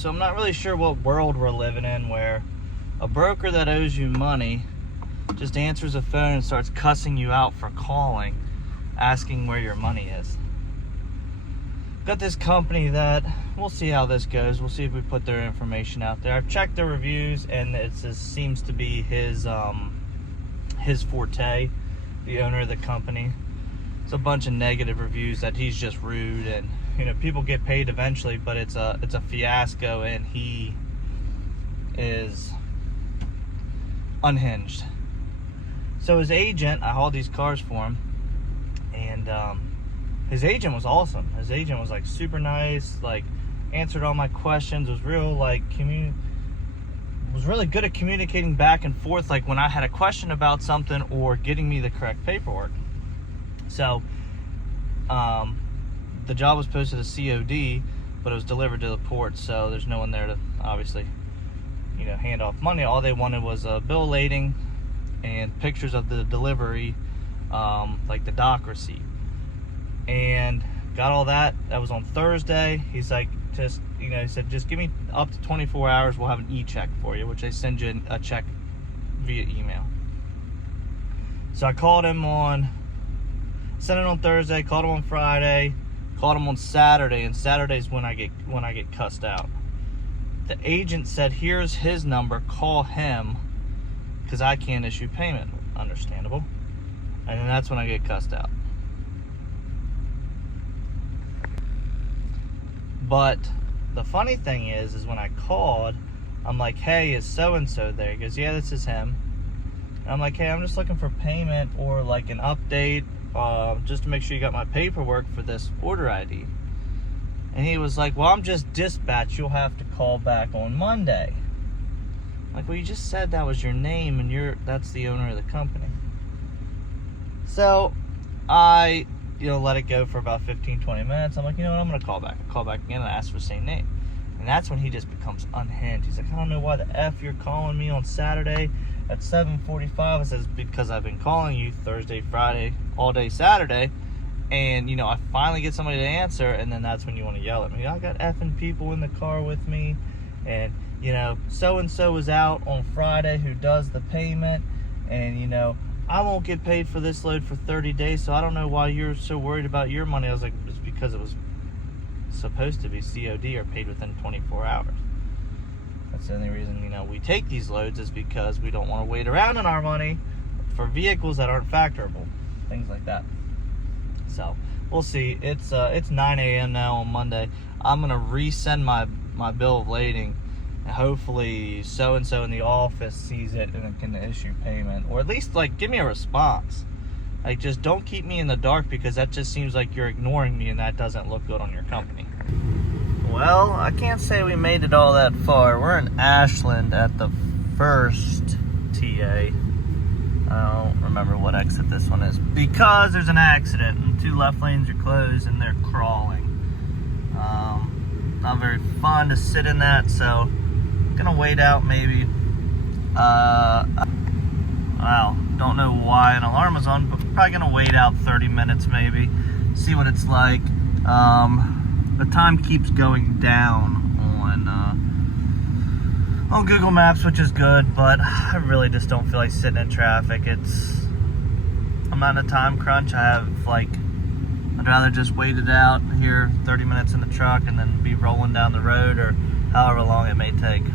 So I'm not really sure what world we're living in where a broker that owes you money just answers a phone and starts cussing you out for calling, asking where your money is. Got this company that, we'll see how this goes. We'll see if we put their information out there. I've checked the reviews, and it seems to be his forte, the owner of the company. It's a bunch of negative reviews that he's just rude, and people get paid eventually, but it's a fiasco, and he is unhinged. So his agent, I hauled these cars for him, and his agent was awesome. His agent was like super nice, like answered all my questions, was real like was really good at communicating back and forth, like when I had a question about something or getting me the correct paperwork. So the job was posted as COD, but it was delivered to the port, so there's no one there to obviously hand off money. All they wanted was a bill of lading and pictures of the delivery, like the dock receipt, and got all that. That was on Thursday. He's like, he said, just give me up to 24 hours, we'll have an e-check for you, which they send you a check via email. So I called him sent it on Thursday, called him on Friday, called him on Saturday, and Saturday's when I get cussed out. The agent said, here's his number, call him, because I can't issue payment. Understandable. And then that's when I get cussed out. But the funny thing is when I called, I'm like, hey, is so-and-so there? He goes, yeah, this is him. And I'm like, hey, I'm just looking for payment or like an update, just to make sure you got my paperwork for this order ID. And he was like, well, I'm just dispatch. You'll have to call back on Monday. I'm like, well, you just said that was your name and that's the owner of the company. So I let it go for about 15-20 minutes. I'm like, you know what, I'm gonna call back. I call back again and ask for the same name. And that's when he just becomes unhinged. He's like, I don't know why the F you're calling me on Saturday at 7:45. I says, because I've been calling you Thursday, Friday, all day Saturday, and I finally get somebody to answer, and then that's when you want to yell at me. I got effing people in the car with me, and so-and-so was out on Friday who does the payment, and I won't get paid for this load for 30 days, so I don't know why you're so worried about your money. I was like, it's because it was supposed to be COD or paid within 24 hours. That's the only reason, we take these loads is because we don't want to wait around on our money for vehicles that aren't factorable, things like that. So we'll see. It's 9 a.m. now on Monday. I'm gonna resend my bill of lading, and hopefully so-and-so in the office sees it and can issue payment, or at least like give me a response. Like, just don't keep me in the dark, because that just seems like you're ignoring me, and that doesn't look good on your company. Well, I can't say we made it all that far. We're in Ashland at the first TA. I don't remember what exit this one is, because there's an accident and 2 left lanes are closed and they're crawling. Not very fun to sit in that, so I'm gonna wait out maybe. Wow, don't know why an alarm was on, but probably gonna wait out 30 minutes maybe, see what it's like. The time keeps going down on Google Maps, which is good, but I really just don't feel like sitting in traffic. I'm not in a time crunch. I'd rather just wait it out here, 30 minutes in the truck, and then be rolling down the road, or however long it may take.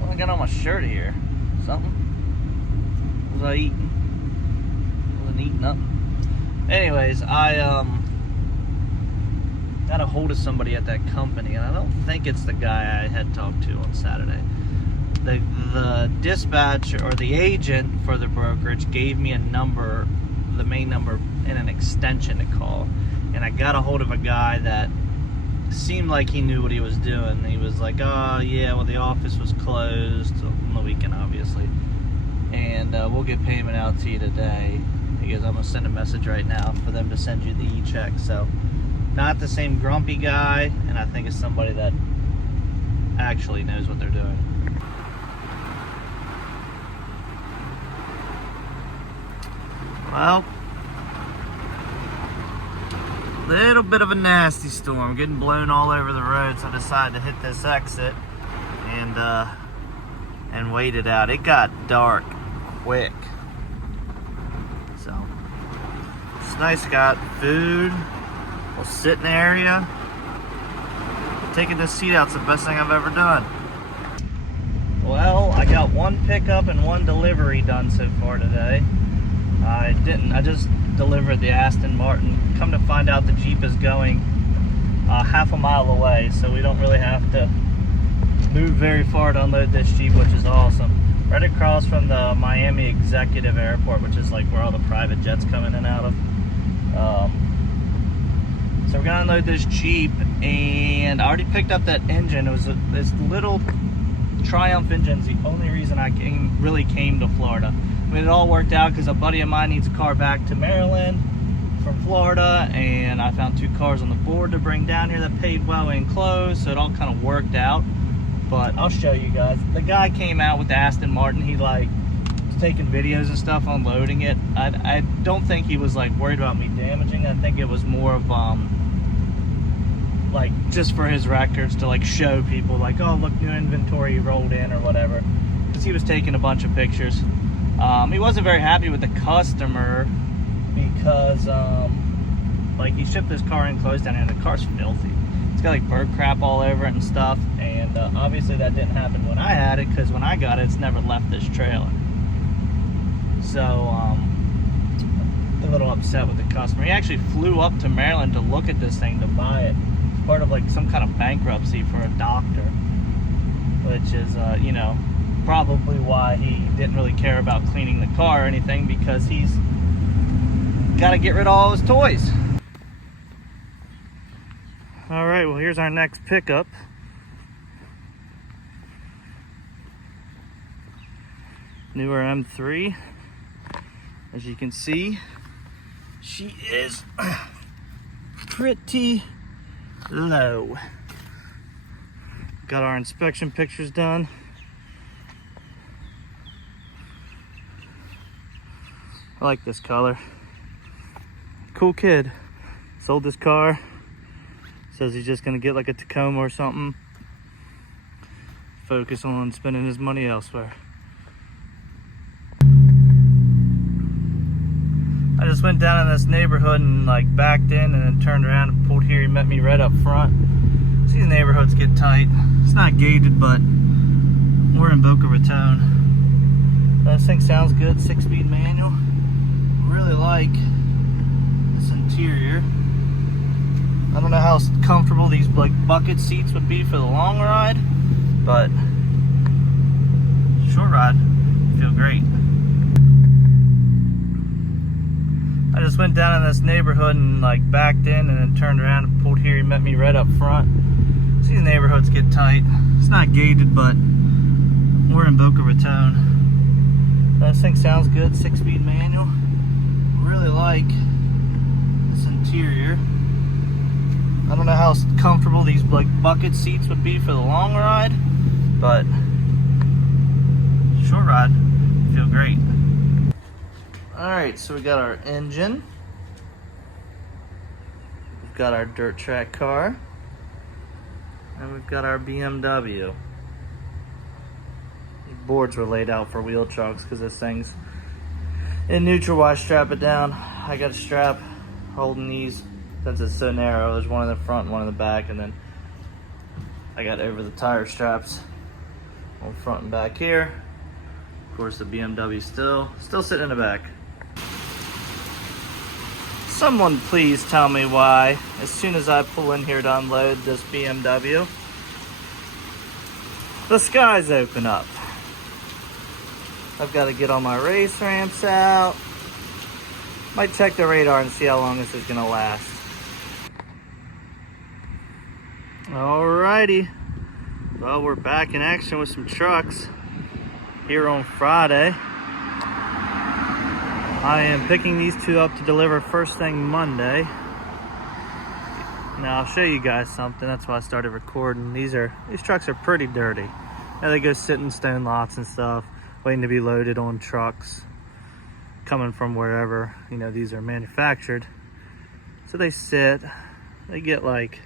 What I got on my shirt here? Something? What was I eating? Wasn't eating nothing. Anyways, I got a hold of somebody at that company, and I don't think it's the guy I had talked to on Saturday. The dispatch, or the agent for the brokerage, gave me a number, the main number, and an extension to call. And I got a hold of a guy that seemed like he knew what he was doing. He was like, oh yeah, well, the office was closed on the weekend, obviously, and we'll get payment out to you today. He goes, I'm gonna send a message right now for them to send you the e-check. So not the same grumpy guy, and I think it's somebody that actually knows what they're doing. Well, Little bit of a nasty storm, getting blown all over the road, so I decided to hit this exit and wait it out. It got dark quick. So it's nice, got food, little sitting area. Taking this seat out's the best thing I've ever done. Well, I got one pickup and one delivery done so far today. I just delivered the Aston Martin. Come to find out, the Jeep is going half a mile away, so we don't really have to move very far to unload this Jeep, which is awesome. Right across from the Miami Executive Airport, which is like where all the private jets come in and out of. So we're gonna unload this Jeep, and I already picked up that engine. It was this little Triumph engine's the only reason I really came to Florida. I mean, it all worked out because a buddy of mine needs a car back to Maryland from Florida, and I found 2 cars on the board to bring down here that paid well and close, so it all kind of worked out. But I'll show you guys. The guy came out with the Aston Martin. He was taking videos and stuff, unloading it. I don't think he was like worried about me damaging. I think it was more of like just for his records to like show people like, oh look, new inventory rolled in or whatever, because he was taking a bunch of pictures. He wasn't very happy with the customer because like he shipped this car in closed down here and the car's filthy. It's got like bird crap all over it and stuff, and obviously that didn't happen when I had it, because when I got it, it's never left this trailer. So a little upset with the customer. He actually flew up to Maryland to look at this thing to buy it. It's part of like some kind of bankruptcy for a doctor, which is you know, probably why he didn't really care about cleaning the car or anything, because he's got to get rid of all his toys. All right, well, here's our next pickup. Newer M3. As you can see, she is pretty low. Got our inspection pictures done. I like this color. Cool kid. Sold this car. Says he's just gonna get like a Tacoma or something. Focus on spending his money elsewhere. I just went down in this neighborhood and like backed in and then turned around and pulled here. He met me right up front. See, the neighborhoods get tight. It's not gated, but we're in Boca Raton. This thing sounds good, 6-speed manual. Really like this interior. I don't know how comfortable these like bucket seats would be for the long ride, but short ride, feel great. I just went down in this neighborhood and like backed in and then turned around and pulled here. He met me right up front. See, the neighborhoods get tight. It's not gated, but we're in Boca Raton. This thing sounds good, 6-speed manual. Really like this interior. I don't know how comfortable these like bucket seats would be for the long ride, but short ride, feel great. All right, so we got our engine. We've got our dirt track car. And we've got our BMW. The boards were laid out for wheel chucks because this thing's in neutral. Why strap it down? I got a strap holding these since it's so narrow. There's one in the front and one in the back, and then I got over the tire straps on front and back here. Of course, the BMW still sitting in the back. Someone please tell me why, as soon as I pull in here to unload this BMW, the skies open up. I've got to get all my race ramps out. Might check the radar and see how long this is gonna last. Alrighty, well, we're back in action with some trucks here on Friday. I am picking these 2 up to deliver first thing Monday. Now I'll show you guys something. That's why I started recording. These trucks are pretty dirty. Now they go sit in stone lots and stuff, waiting to be loaded on trucks coming from wherever, you know, these are manufactured. So they sit. They get like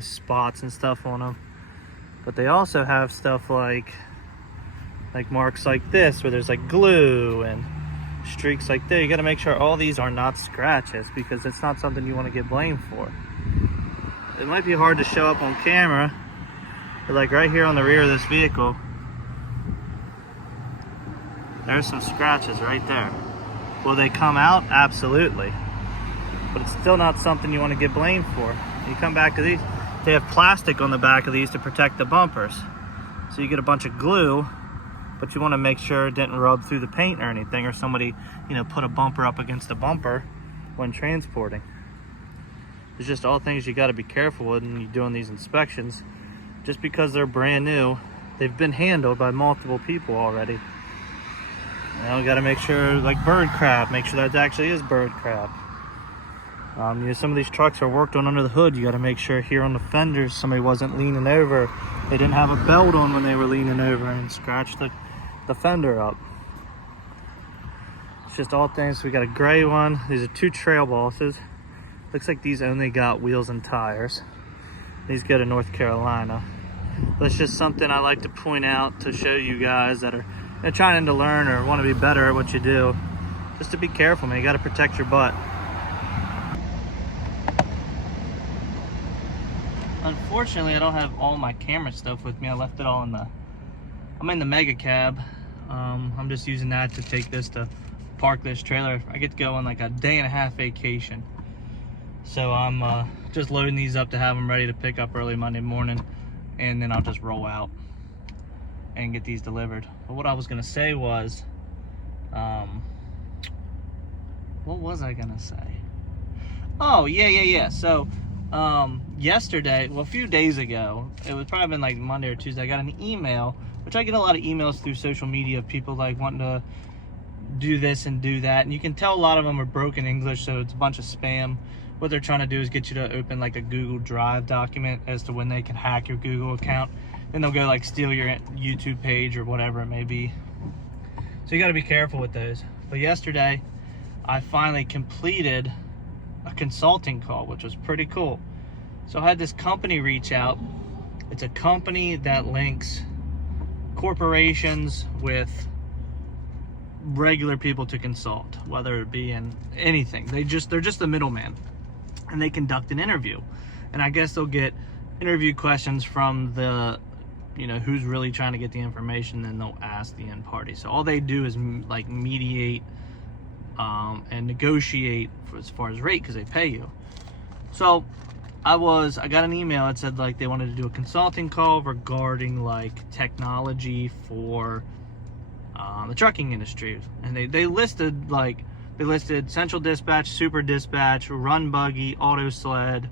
spots and stuff on them. But they also have stuff like marks like this, where there's like glue and streaks like that. You got to make sure all these are not scratches, because it's not something you want to get blamed for. It might be hard to show up on camera, but like right here on the rear of this vehicle, there's some scratches right there. Will they come out? Absolutely. But it's still not something you want to get blamed for. You come back to these, they have plastic on the back of these to protect the bumpers. So you get a bunch of glue, but you want to make sure it didn't rub through the paint or anything, or somebody, you know, put a bumper up against the bumper when transporting. It's just all things you got to be careful with when you're doing these inspections. Just because they're brand new, they've been handled by multiple people already. You know, got to make sure, like bird crap, make sure that actually is bird crap. You know, some of these trucks are worked on under the hood. You got to make sure here on the fenders somebody wasn't leaning over. They didn't have a belt on when they were leaning over and scratched the fender up. It's just all things. We got a gray one. These are 2 trail bosses. Looks like these only got wheels and tires. These go to North Carolina. But it's just something I like to point out to show you guys that are trying to learn or want to be better at what you do. Just to be careful, man. You got to protect your butt. Unfortunately, I don't have all my camera stuff with me. I left it all I'm in the mega cab. I'm just using that to take this to park this trailer. I get to go on like a 1.5 day vacation. So I'm just loading these up to have them ready to pick up early Monday morning, and then I'll just roll out and get these delivered. But what I was gonna say was, what was I gonna say? Oh, yeah. So, yesterday, well, a few days ago, it was probably been like Monday or Tuesday, I got an email, which I get a lot of emails through social media of people like wanting to do this and do that. And you can tell a lot of them are broken English, so it's a bunch of spam. What they're trying to do is get you to open like a Google Drive document as to when they can hack your Google account. Then they'll go like steal your YouTube page or whatever it may be. So you got to be careful with those. But yesterday, I finally completed a consulting call, which was pretty cool. So I had this company reach out. It's a company that links corporations with regular people to consult, whether it be in anything. They're just the middleman, and they conduct an interview. And I guess they'll get interview questions from the, you know, who's really trying to get the information, then they'll ask the end party. So all they do is like mediate and negotiate as far as rate, because they pay you. So I got an email that said like they wanted to do a consulting call regarding like technology for the trucking industry, and they listed central dispatch, super dispatch, run buggy, auto sled,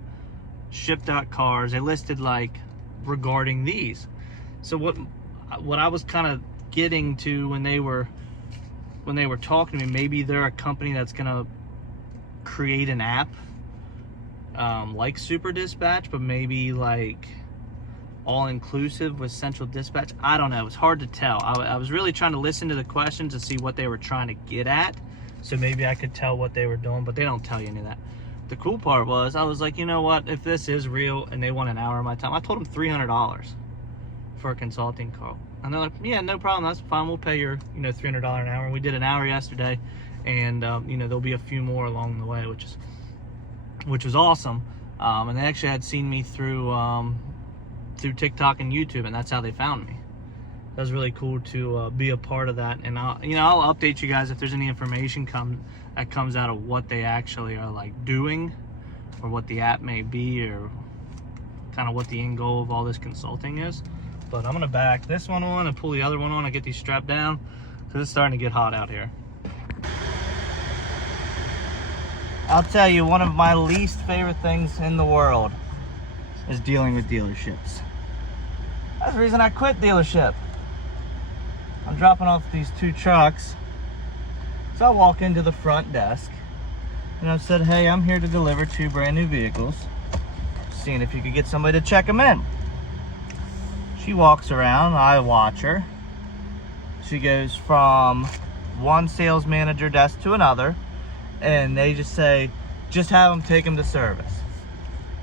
ship.cars. They listed like regarding these. So what I was kind of getting to when they were talking to me, maybe they're a company that's gonna create an app like Super Dispatch, but maybe like all inclusive with central dispatch. I don't know. It's hard to tell. I was really trying to listen to the questions to see what they were trying to get at, so maybe I could tell what they were doing, but they don't tell you any of that. The cool part was, I was like, you know what, if this is real and they want an hour of my time, I told them $300 for a consulting call. And they're like, yeah, no problem, that's fine, we'll pay your, you know, $300 an hour. And we did an hour yesterday, and you know, there'll be a few more along the way, which was awesome. And they actually had seen me through TikTok and YouTube, and that's how they found me. That was really cool to be a part of that. And I'll update you guys if there's any information that comes out of what they actually are like doing, or what the app may be, or kind of what the end goal of all this consulting is. But I'm gonna back this one on and pull the other one on and get these strapped down, because it's starting to get hot out here. I'll tell you, one of my least favorite things in the world is dealing with dealerships. That's the reason I quit dealership. I'm dropping off these 2 trucks. So I walk into the front desk and I said, hey, I'm here to deliver 2 brand new vehicles. Seeing if you could get somebody to check them in. She walks around, I watch her. She goes from one sales manager desk to another, and they just say, just have them take them to service.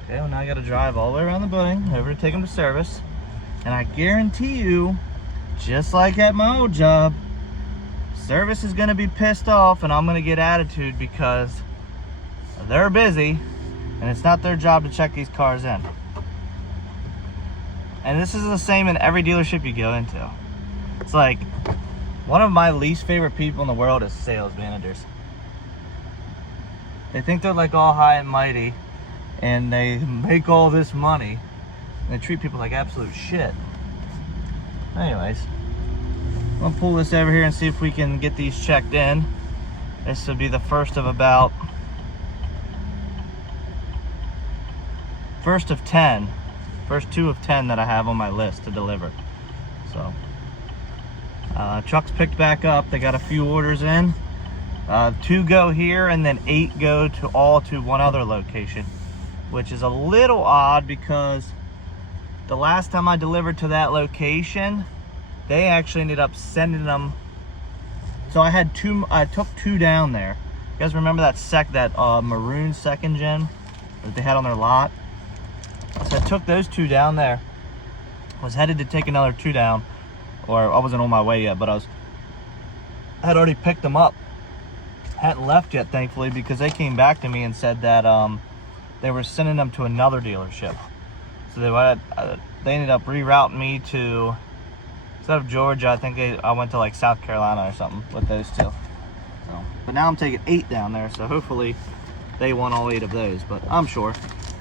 Okay, well now I gotta drive all the way around the building over to take them to service. And I guarantee you, just like at my old job, service is gonna be pissed off and I'm gonna get attitude because they're busy and it's not their job to check these cars in. And this is the same in every dealership you go into. It's like, one of my least favorite people in the world is sales managers. They think they're like all high and mighty and they make all this money and they treat people like absolute shit. Anyways, I'm gonna pull this over here and see if we can get these checked in. This would be the first of 10. First 2 of 10 that I have on my list to deliver. So, truck's picked back up. They got a few orders in. 2 go here and then 8 go to one other location, which is a little odd because the last time I delivered to that location, they actually ended up sending them. So I took 2 down there. You guys remember that maroon second gen that they had on their lot? So I took those 2 down there. Was headed to take another 2 down, or I wasn't on my way yet, but I had already picked them up. Hadn't left yet, thankfully, because they came back to me and said that they were sending them to another dealership. So they ended up rerouting me to, instead of Georgia, I think I went to like South Carolina or something with those 2. So, but now I'm taking 8 down there, so hopefully they want all 8 of those. But I'm sure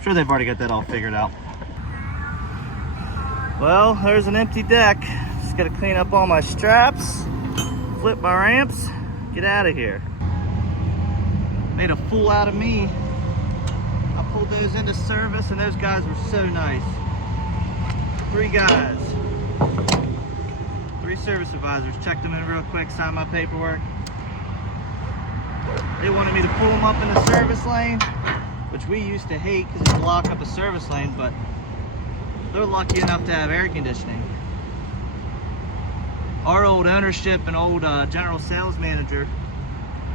they've already got that all figured out. Well, there's an empty deck. Just gotta clean up all my straps, flip my ramps, get out of here. Made a fool out of me. I pulled those into service and those guys were so nice. 3 guys, 3 service advisors, checked them in real quick, signed my paperwork. They wanted me to pull them up in the service lane, which we used to hate because it would lock up a service lane, but they're lucky enough to have air conditioning. Our old ownership and old general sales manager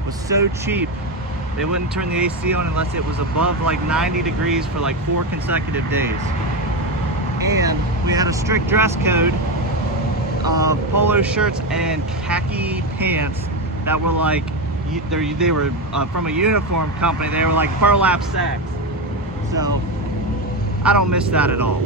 was so cheap, they wouldn't turn the AC on unless it was above like 90 degrees for like 4 consecutive days. And we had a strict dress code of polo shirts and khaki pants that were like, they were from a uniform company. They were like burlap sacks. So I don't miss that at all.